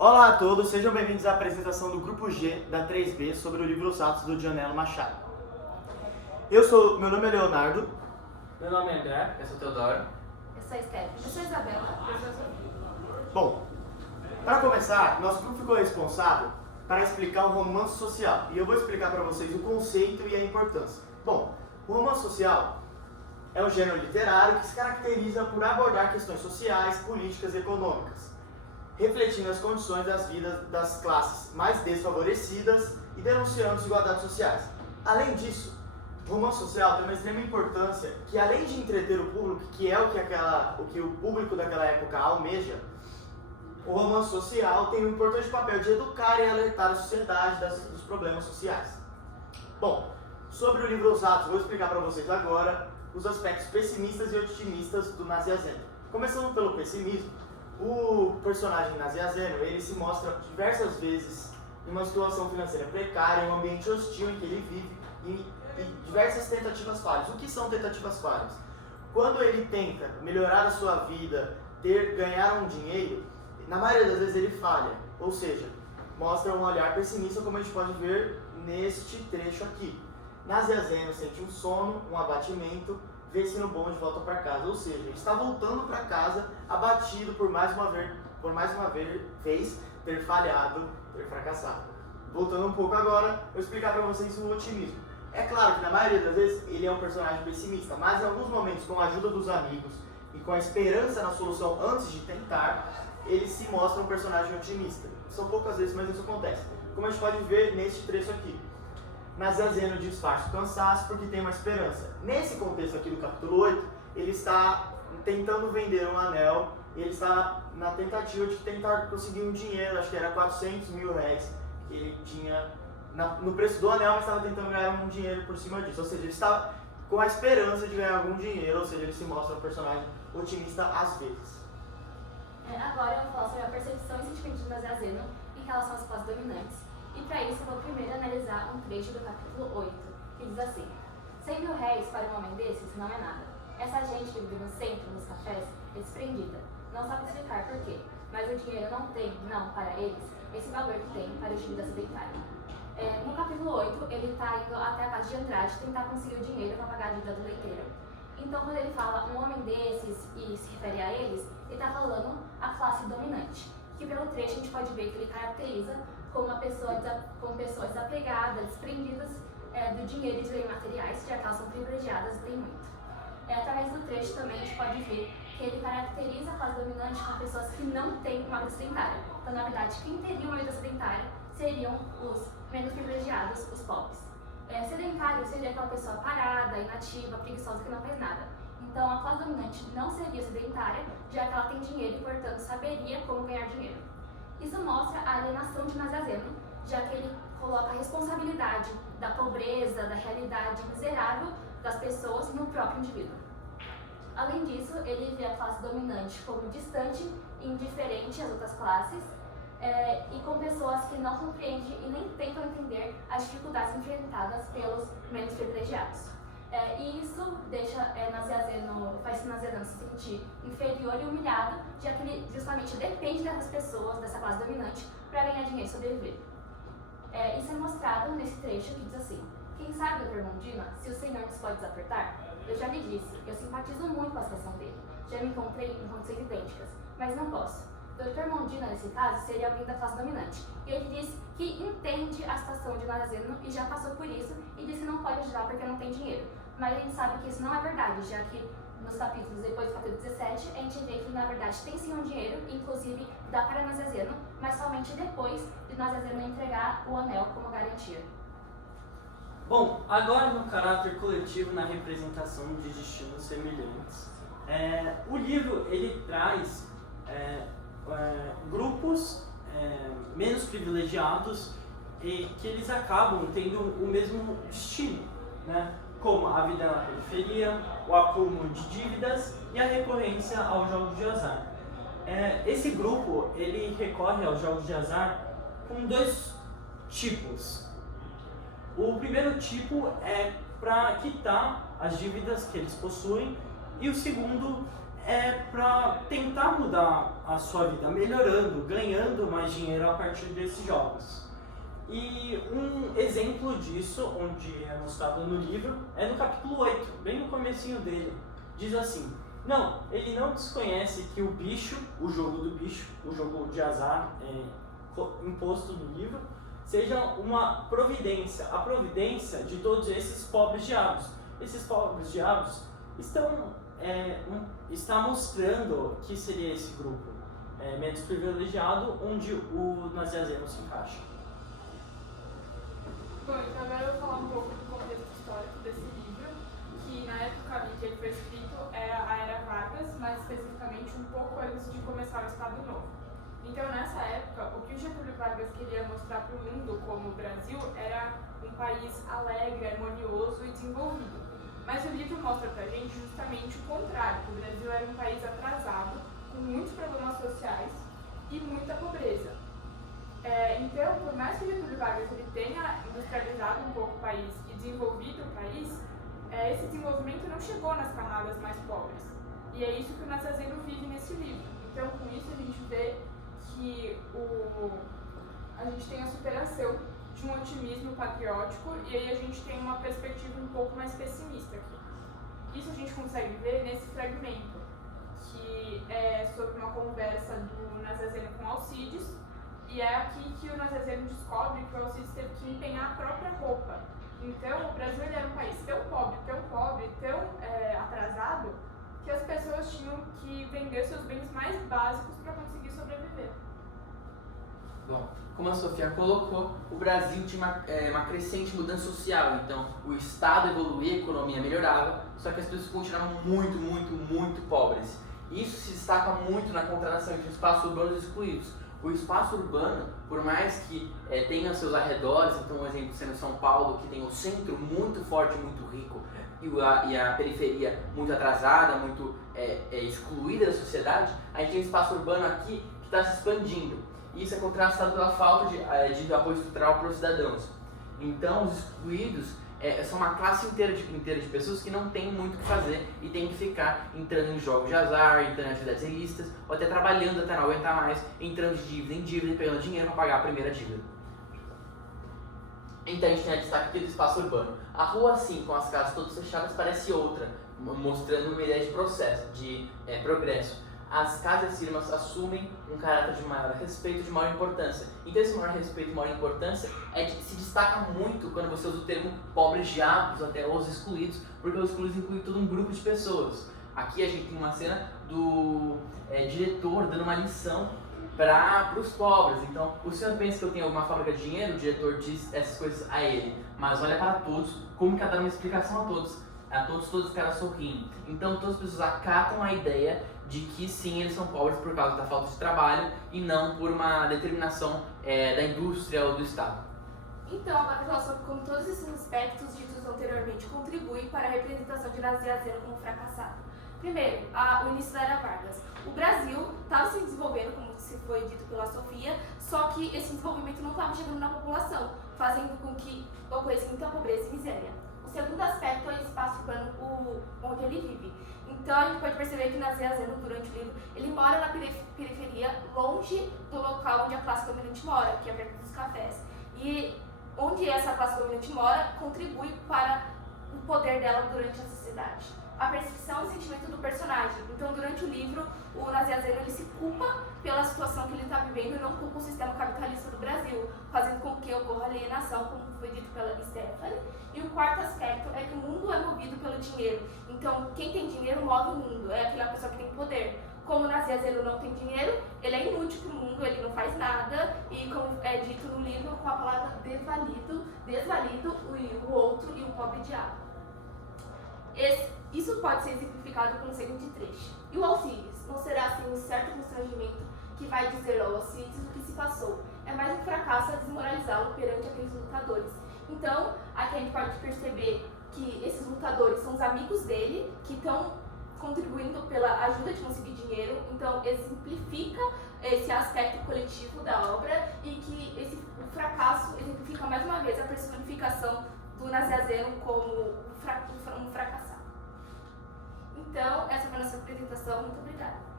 Olá a todos, sejam bem-vindos à apresentação do Grupo G da 3B sobre o livro Os Atos do Dionelo Machado. Meu nome é Leonardo. Meu nome é André. Eu sou Teodoro. Eu sou a Stephanie. Eu sou a Isabela. Eu sou a Sofia. Bom, para começar, nosso grupo ficou responsável para explicar o romance social. E eu vou explicar para vocês o conceito e a importância. Bom, o romance social é um gênero literário que se caracteriza por abordar questões sociais, políticas e econômicas, refletindo as condições das vidas das classes mais desfavorecidas e denunciando desigualdades sociais. Além disso, o romance social tem uma extrema importância que, além de entreter o público, que é o que o público daquela época almeja, o romance social tem um importante papel de educar e alertar a sociedade dos problemas sociais. Bom, sobre o livro Os Atos, vou explicar para vocês agora os aspectos pessimistas e otimistas do Nazianzeno. Começando pelo pessimismo, o personagem Nazianzeno, ele se mostra diversas vezes em uma situação financeira precária, em um ambiente hostil em que ele vive e diversas tentativas falhas. O que são tentativas falhas? Quando ele tenta melhorar a sua vida, ganhar um dinheiro, na maioria das vezes ele falha, ou seja, mostra um olhar pessimista, como a gente pode ver neste trecho aqui. Nazianzeno sente um sono, um abatimento, vê-se no bonde de volta para casa, ou seja, ele está voltando para casa abatido por mais uma vez ter falhado, ter fracassado. Voltando um pouco agora, eu vou explicar para vocês o otimismo. É claro que na maioria das vezes ele é um personagem pessimista, mas em alguns momentos, com a ajuda dos amigos e com a esperança na solução antes de tentar, ele se mostra um personagem otimista. São poucas vezes, mas isso acontece. Como a gente pode ver neste trecho aqui. Nazianzeno disfarça o cansaço porque tem uma esperança. Nesse contexto aqui do capítulo 8, ele está tentando vender um anel, e ele está na tentativa de tentar conseguir um dinheiro, acho que era 400 mil reais que ele tinha no preço do anel, mas estava tentando ganhar um dinheiro por cima disso. Ou seja, ele estava com a esperança de ganhar algum dinheiro, ou seja, ele se mostra um personagem otimista às vezes. Agora eu vou falar sobre a percepção e sentimento de Nazianzeno em relação às classes dominantes. E para isso eu vou primeiro analisar um trecho do capítulo 8, que diz assim: 100 mil réis para um homem desses não é nada. Essa gente que vive no centro, nos cafés, é desprendida. Não sabe explicar por quê, mas o dinheiro não tem, não, para eles, esse valor que tem para o indivíduo sedentário. No capítulo 8, ele está indo até a casa de Andrade tentar conseguir o dinheiro para pagar a dívida do leiteiro. Então, quando ele fala um homem desses e se refere a eles, ele está falando a classe dominante, que pelo trecho a gente pode ver que ele caracteriza como pessoas desapegadas, desprendidas do dinheiro e de bens materiais, já que elas são privilegiadas e têm muito. Através do trecho também a gente pode ver que ele caracteriza a classe dominante com pessoas que não têm uma vida sedentária. Então, na verdade, quem teria uma vida sedentária seriam os menos privilegiados, os pobres. Sedentário seria aquela pessoa parada, inativa, preguiçosa, que não faz nada. Então, a classe dominante não seria sedentária, já que ela tem dinheiro e, portanto, saberia como ganhar dinheiro. Isso mostra a alienação de Nazianzeno, já que ele coloca a responsabilidade da pobreza, da realidade miserável das pessoas no próprio indivíduo. Além disso, ele vê a classe dominante como distante e indiferente às outras classes, e com pessoas que não compreendem e nem tentam entender as dificuldades enfrentadas pelos menos privilegiados. E isso faz Nazianzeno se sentir inferior e humilhado, já que ele justamente depende dessas pessoas, dessa classe dominante, para ganhar dinheiro e sobreviver. Isso é mostrado nesse trecho que diz assim: quem sabe, Dr. Mondina, se o Senhor nos pode desapertar? Eu já lhe disse, eu simpatizo muito com a situação dele. Já me encontrei em condições idênticas, mas não posso. Dr. Mondina, nesse caso, seria alguém da classe dominante. E ele diz que entende a situação de Nazianzeno e já passou por isso, e diz que não pode ajudar porque não tem dinheiro. Mas a gente sabe que isso não é verdade, já que nos capítulos depois do capítulo 17, a gente vê que na verdade tem sim um dinheiro, inclusive dá para Nazianzeno, mas somente depois de Nazianzeno entregar o anel como garantia. Bom, agora no caráter coletivo, na representação de destinos semelhantes, o livro ele traz grupos menos privilegiados e que eles acabam tendo o mesmo destino, né? Como a vida na periferia, o acúmulo de dívidas e a recorrência aos jogos de azar. Esse grupo ele recorre aos jogos de azar com dois tipos. O primeiro tipo é para quitar as dívidas que eles possuem, e o segundo é para tentar mudar a sua vida melhorando, ganhando mais dinheiro a partir desses jogos. E um exemplo disso, onde é mostrado no livro, é no capítulo 8, bem no comecinho dele. Diz assim: não, ele não desconhece que o bicho, o jogo do bicho, o jogo de azar imposto no livro, seja uma providência, a providência de todos esses pobres diabos. Esses pobres diabos está mostrando que seria esse grupo menos privilegiado, onde o Naziazeno se encaixa. Bom, então agora eu vou falar um pouco do contexto histórico desse livro, que na época em que ele foi escrito era a Era Vargas, mais especificamente um pouco antes de começar o Estado Novo. Então, nessa época, o que o Getúlio Vargas queria mostrar para o mundo como o Brasil era um país alegre, harmonioso e desenvolvido. Mas o livro mostra pra gente justamente o contrário, que o Brasil era um país atrasado, com muitos problemas sociais e muita pobreza. Então, por mais que Getúlio Vargas ele tenha industrializado um pouco o país e desenvolvido o país, esse desenvolvimento não chegou nas camadas mais pobres. E é isso que o Naziazeno vive nesse livro. Então, com isso, a gente vê que a gente tem a superação de um otimismo patriótico e aí a gente tem uma perspectiva um pouco mais pessimista aqui. Isso a gente consegue ver nesse fragmento, que é sobre uma conversa do Naziazeno com Alcides, e é aqui que o Naziazeno descobre que o Alcides teve que empenhar a própria roupa. Então, o Brasil ele era um país tão pobre, tão atrasado, que as pessoas tinham que vender seus bens mais básicos para conseguir sobreviver. Bom, como a Sofia colocou, o Brasil tinha uma crescente mudança social, então o Estado evoluía, a economia melhorava, só que as pessoas continuavam muito pobres. Isso se destaca muito na contratação entre espaços urbanos e excluídos. O espaço urbano, por mais que tenha seus arredores, então um exemplo sendo São Paulo, que tem o centro muito forte, muito rico, e a periferia muito atrasada, muito excluída da sociedade, a gente tem um espaço urbano aqui que está se expandindo. Isso é contrastado pela falta de apoio estrutural para os cidadãos. Então, os excluídos são uma classe inteira de pessoas que não tem muito o que fazer e tem que ficar entrando em jogos de azar, entrando em atividades ilícitas, ou até trabalhando até não aguentar mais, entrando de dívida em dívida e pegando dinheiro para pagar a primeira dívida. Então a gente tem a destaque aqui do espaço urbano. A rua, assim, com as casas todas fechadas, parece outra, mostrando uma ideia de processo, de progresso. As casas e firmas assumem um caráter de maior respeito, de maior importância. Então esse maior respeito e maior importância se destaca muito quando você usa o termo pobres diabos, até os excluídos, porque os excluídos incluem todo um grupo de pessoas. Aqui a gente tem uma cena do diretor dando uma lição para os pobres. Então, o senhor pensa que eu tenho alguma fábrica de dinheiro? O diretor diz essas coisas a ele, mas olha para todos, como que dar uma explicação a todos os caras sorriem. Então, todas as pessoas acatam a ideia de que sim, eles são pobres por causa da falta de trabalho e não por uma determinação da indústria ou do Estado. Então, agora eu vou falar sobre como todos esses aspectos ditos anteriormente contribuem para a representação de Naziazeno como fracassado. Primeiro, o início da Era Vargas. O Brasil estava se desenvolvendo, como se foi dito pela Sofia, só que esse desenvolvimento não estava chegando na população, fazendo com que ocorresse muita pobreza e miséria. O segundo aspecto é o espaço urbano onde ele vive. Então a gente pode perceber que Naziazeno, durante o livro, ele mora na periferia, longe do local onde a classe dominante mora, que é perto dos cafés. E onde essa classe dominante mora contribui para o poder dela durante a sociedade. A percepção e sentimento do personagem. Então, durante o livro, o Naziazeno ele se culpa pela situação que ele está vivendo e não culpa o sistema capitalista do Brasil, fazendo com que ocorra alienação, como foi dito pela Stephanie. E o quarto aspecto é que o mundo é movido pelo dinheiro. Então, quem tem dinheiro move o mundo, é aquela pessoa que tem poder. Como o Naziazeno não tem dinheiro, ele é inútil para o mundo, ele não faz nada, e como é dito no livro, com a palavra desvalido o outro e o pobre diabo. Isso pode ser exemplificado pelo seguinte trecho. E o Alcides? Não será assim um certo constrangimento que vai dizer ao Alcides o que se passou. É mais um fracasso a desmoralizá-lo perante aqueles lutadores. Então, aqui a gente pode perceber que esses lutadores são os amigos dele, que estão contribuindo pela ajuda de conseguir dinheiro. Então, exemplifica esse aspecto coletivo da obra e que o fracasso exemplifica mais uma vez a personificação do Naziazeno como um fracassado. Então, essa foi a nossa apresentação. Muito obrigada.